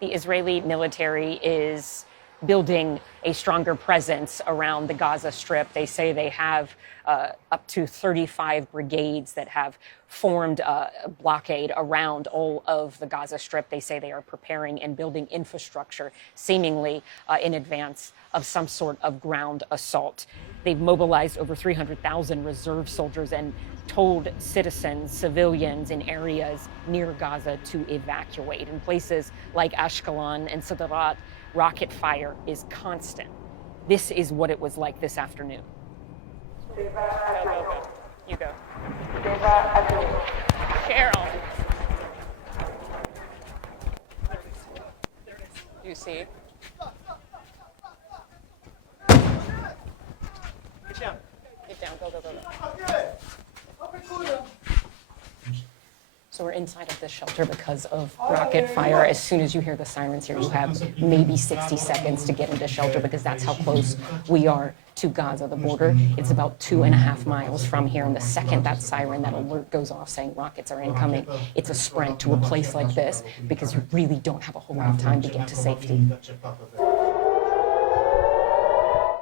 The Israeli military is building a stronger presence around the Gaza Strip. They say they have up to 35 brigades that have formed a blockade around all of the Gaza Strip. They say they are preparing and building infrastructure, seemingly in advance of some sort of ground assault. They've mobilized over 300,000 reserve soldiers and told citizens, civilians in areas near Gaza to evacuate. In places like Ashkelon and Sderot, rocket fire is constant. This is what it was like this afternoon. Go, go, go. You go. Carol. Do you see? Get down. Get down. Go, go, go, go. So we're inside of this shelter because of rocket fire. As soon as you hear the sirens here, you have maybe 60 seconds to get into shelter because that's how close we are to Gaza, the border. It's about 2.5 miles from here. And the second that siren, that alert goes off saying rockets are incoming, it's a sprint to a place like this because you really don't have a whole lot of time to get to safety.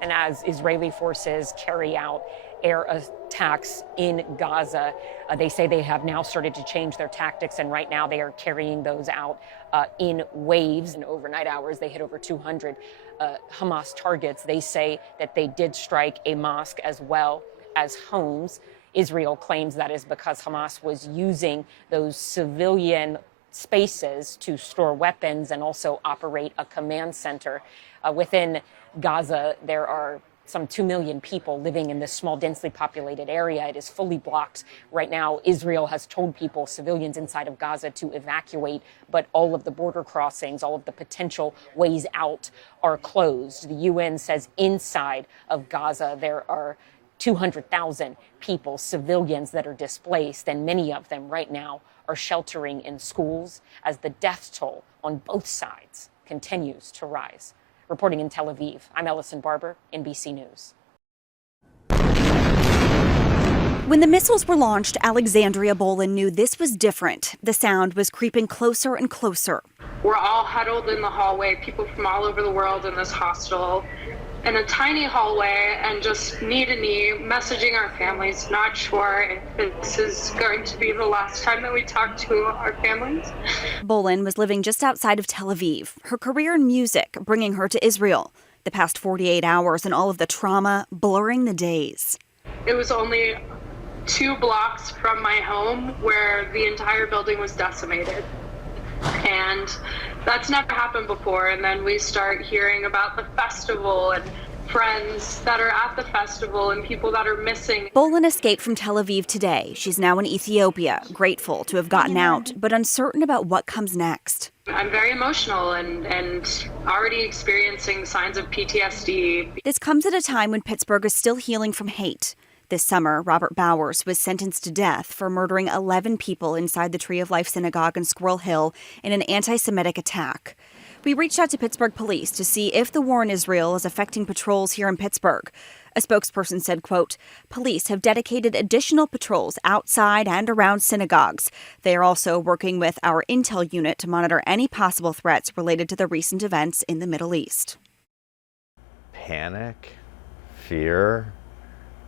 And as Israeli forces carry out air attacks in Gaza, they say they have now started to change their tactics, and right now they are carrying those out in waves. In overnight hours, they hit over 200 Hamas targets. They say that they did strike a mosque as well as homes. Israel claims that is because Hamas was using those civilian spaces to store weapons and also operate a command center. Within Gaza, there are some 2 million people living in this small, densely populated area. It is fully blocked right now. Israel has told people, civilians inside of Gaza, to evacuate, but all of the border crossings, all of the potential ways out are closed. The UN says inside of Gaza there are 200,000 people, civilians that are displaced, and many of them right now are sheltering in schools as the death toll on both sides continues to rise. Reporting in Tel Aviv, I'm Ellison Barber, NBC News. When the missiles were launched, Alexandria Bolin knew this was different. The sound was creeping closer and closer. We're all huddled in the hallway, people from all over the world in this hostel, in a tiny hallway, and just knee to knee, messaging our families, not sure if this is going to be the last time that we talk to our families. Bolin was living just outside of Tel Aviv, her career in music bringing her to Israel. The past 48 hours and all of the trauma blurring the days. It was only 2 blocks from my home where the entire building was decimated. And that's never happened before. And then we start hearing about the festival and friends that are at the festival and people that are missing. Bolin escaped from Tel Aviv today. She's now in Ethiopia, grateful to have gotten out, but uncertain about what comes next. I'm very emotional and already experiencing signs of PTSD. This comes at a time when Pittsburgh is still healing from hate. This summer, Robert Bowers was sentenced to death for murdering 11 people inside the Tree of Life Synagogue in Squirrel Hill in an anti-Semitic attack. We reached out to Pittsburgh police to see if the war in Israel is affecting patrols here in Pittsburgh. A spokesperson said, quote, police have dedicated additional patrols outside and around synagogues. They are also working with our intel unit to monitor any possible threats related to the recent events in the Middle East. Panic, fear,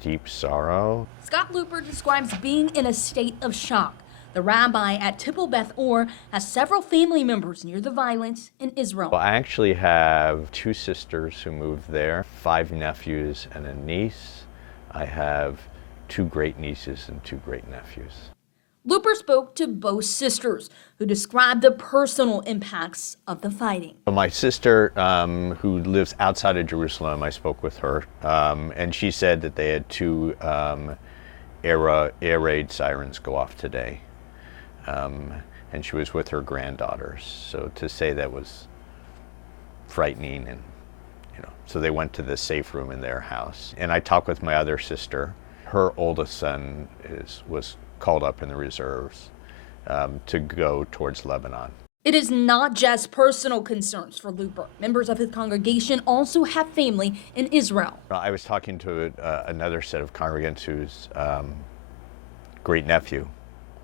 deep sorrow. Scott Looper describes being in a state of shock. The rabbi at Tippel Beth Or has several family members near the violence in Israel. Well, I actually have 2 sisters who moved there, 5 nephews and a niece. I have 2 great nieces and 2 great nephews. Looper spoke to both sisters, who described the personal impacts of the fighting. My sister, who lives outside of Jerusalem, I spoke with her, and she said that they had 2 air raid sirens go off today, and she was with her granddaughters. So to say that was frightening, and so they went to the safe room in their house. And I talked with my other sister. Her oldest son was called up in the reserves to go towards Lebanon. It is not just personal concerns for Looper. Members of his congregation also have family in Israel. I was talking to another set of congregants whose great nephew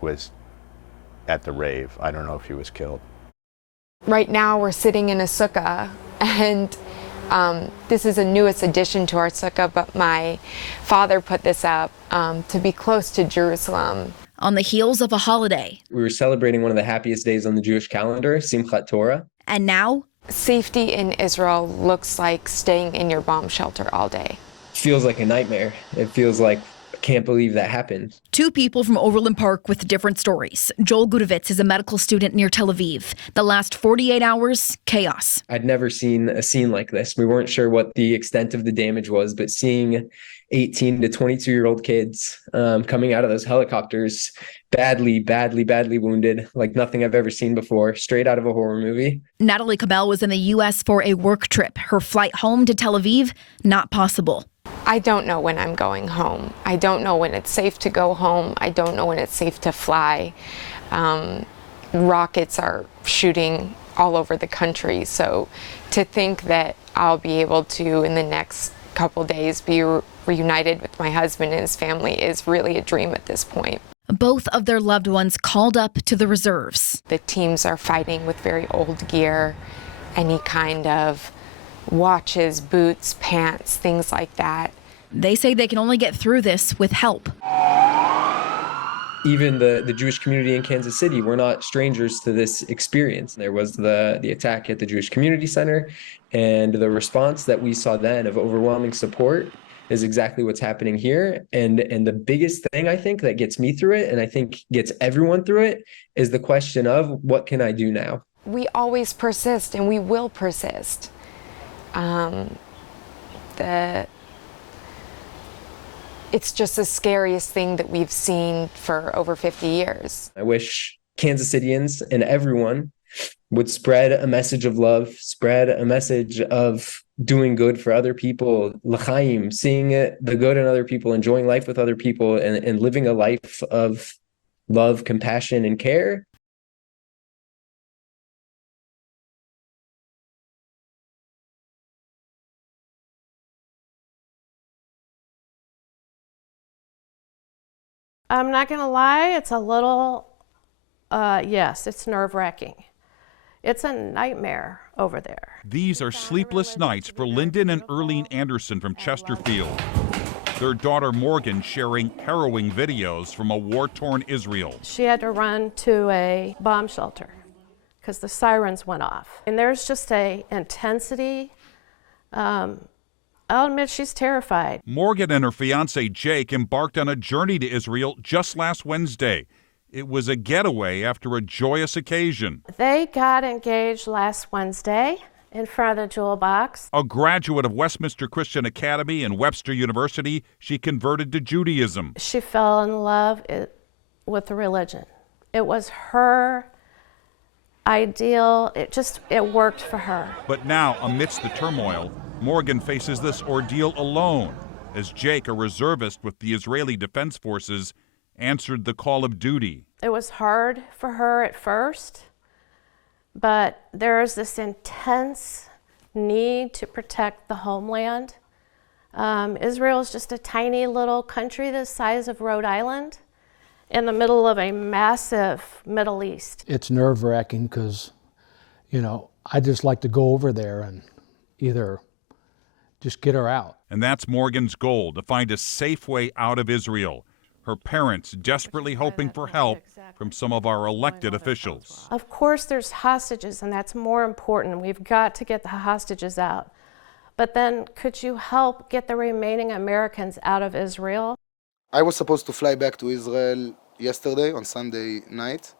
was at the rave. I don't know if he was killed. Right now we're sitting in a sukkah, and this is the newest addition to our sukkah, but my father put this up to be close to Jerusalem. On the heels of a holiday. We were celebrating one of the happiest days on the Jewish calendar, Simchat Torah. And now? Safety in Israel looks like staying in your bomb shelter all day. Feels like a nightmare. It feels like, I can't believe that happened. Two people from Overland Park with different stories. Joel Gudovitz is a medical student near Tel Aviv. The last 48 hours, chaos. I'd never seen a scene like this. We weren't sure what the extent of the damage was, but seeing 18 to 22-year-old kids coming out of those helicopters, badly wounded, like nothing I've ever seen before, straight out of a horror movie. Natalie Cabell was in the U.S. for a work trip. Her flight home to Tel Aviv, not possible. I don't know when I'm going home. I don't know when it's safe to go home. I don't know when it's safe to fly. Rockets are shooting all over the country. So to think that I'll be able to, in the next couple days, be reunited with my husband and his family is really a dream at this point. Both of their loved ones called up to the reserves. The teams are fighting with very old gear, any kind of watches, boots, pants, things like that. They say they can only get through this with help. Even the Jewish community in Kansas City, we're not strangers to this experience. There was the attack at the Jewish Community Center, and the response that we saw then of overwhelming support is exactly what's happening here. And the biggest thing I think that gets me through it, and I think gets everyone through it, is the question of what can I do now? We always persist, and we will persist. It's just the scariest thing that we've seen for over 50 years. I wish Kansas Cityans and everyone would spread a message of love, spread a message of doing good for other people, l'chaim, seeing the good in other people, enjoying life with other people, and living a life of love, compassion, and care. I'm not going to lie, it's a little, yes, it's nerve-wracking. It's a nightmare over there. These are sleepless nights for Lyndon and Erlene Anderson from Chesterfield. Their daughter Morgan sharing harrowing videos from a war-torn Israel. She had to run to a bomb shelter because the sirens went off. And there's just a intensity. I'll admit she's terrified. Morgan and her fiancé Jake embarked on a journey to Israel just last Wednesday. It was a getaway after a joyous occasion. They got engaged last Wednesday in front of the Jewel Box. A graduate of Westminster Christian Academy and Webster University, she converted to Judaism. She fell in love with the religion. It was her ideal. It worked for her. But now, amidst the turmoil, Morgan faces this ordeal alone as Jake, a reservist with the Israeli Defense Forces, answered the call of duty. It was hard for her at first, but there is this intense need to protect the homeland. Israel is just a tiny little country the size of Rhode Island in the middle of a massive Middle East. It's nerve-wracking because, I just like to go over there and either just get her out. And that's Morgan's goal, to find a safe way out of Israel. Her parents desperately hoping for help from some of our elected officials. Of course there's hostages, and that's more important. We've got to get the hostages out. But then could you help get the remaining Americans out of Israel? I was supposed to fly back to Israel yesterday on Sunday night.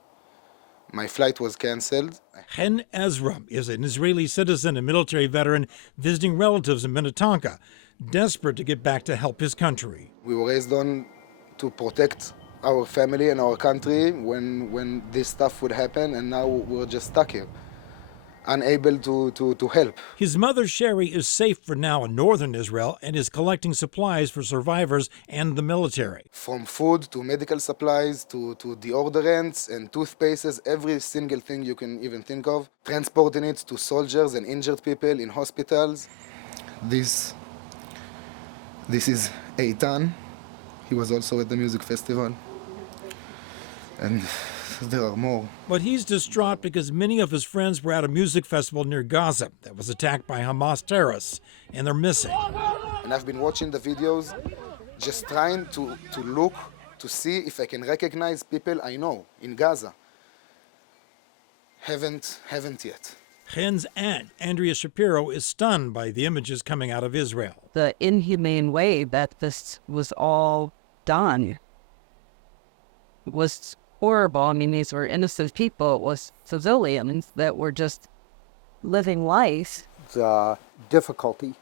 My flight was canceled. Chen Ezra is an Israeli citizen and military veteran visiting relatives in Minnetonka, desperate to get back to help his country. We were raised on to protect our family and our country when this stuff would happen, and now we're just stuck here, unable to help. His mother, Sherry, is safe for now in northern Israel and is collecting supplies for survivors and the military. From food to medical supplies to deodorants and toothpastes, every single thing you can even think of. Transporting it to soldiers and injured people in hospitals. This is Eitan. He was also at the music festival. And there are more. But he's distraught because many of his friends were at a music festival near Gaza that was attacked by Hamas terrorists, and they're missing. And I've been watching the videos, just trying to look to see if I can recognize people I know in Gaza. Haven't yet. Chen's aunt, Andrea Shapiro, is stunned by the images coming out of Israel. The inhumane way that this was all done was horrible. I mean, these were innocent people. It was civilians that were just living life. The difficulty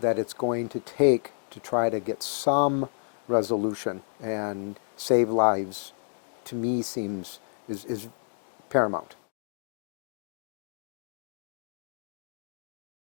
that it's going to take to try to get some resolution and save lives, to me, is paramount.